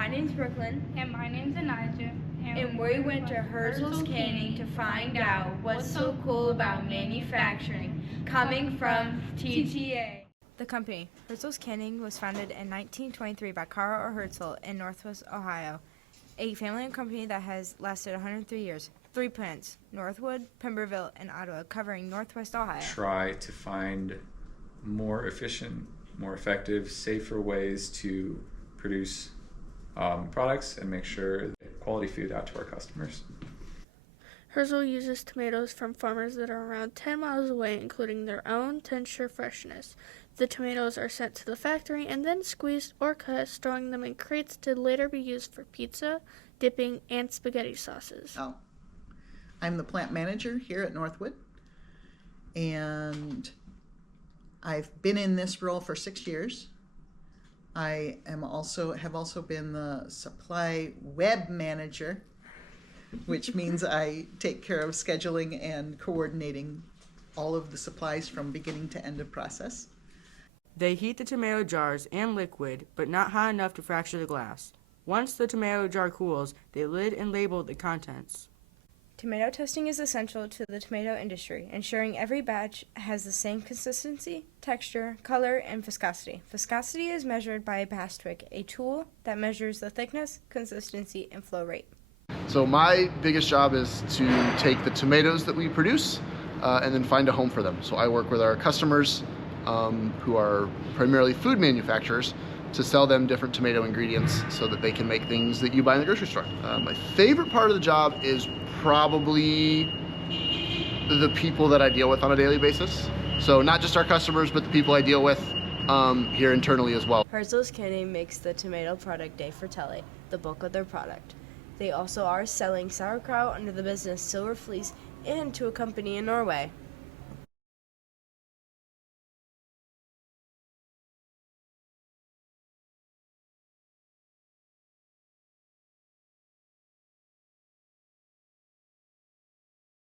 My name's Brooklyn. And my name's Anijah. And we went to Herzl's Canning to find out what's so cool about manufacturing coming from TTA. The company, Herzl's Canning, was founded in 1923 by Carl O. Herzl in Northwest Ohio, a family-owned company that has lasted 103 years. 3 plants, Northwood, Pemberville, and Ottawa, covering Northwest Ohio. Try to find more efficient, more effective, safer ways to produce products and make sure quality food out to our customers. Herzl uses tomatoes from farmers that are around 10 miles away, including their own to ensure freshness. The tomatoes are sent to the factory and then squeezed or cut, storing them in crates to later be used for pizza, dipping, and spaghetti sauces. I'm the plant manager here at Northwood, and I've been in this role for 6 years. I have also been the supply web manager, which means I take care of scheduling and coordinating all of the supplies from beginning to end of process. They heat the tomato jars and liquid, but not hot enough to fracture the glass. Once the tomato jar cools, they lid and label the contents. Tomato testing is essential to the tomato industry, ensuring every batch has the same consistency, texture, color, and viscosity. Viscosity is measured by a bastwick, a tool that measures the thickness, consistency, and flow rate. So my biggest job is to take the tomatoes that we produce and then find a home for them. So I work with our customers who are primarily food manufacturers to sell them different tomato ingredients so that they can make things that you buy in the grocery store. My favorite part of the job is probably the people that I deal with on a daily basis. So not just our customers, but the people I deal with here internally as well. Herzl's Canning makes the tomato product Day for Tele, the bulk of their product. They also are selling sauerkraut under the business Silver Fleece and to a company in Norway.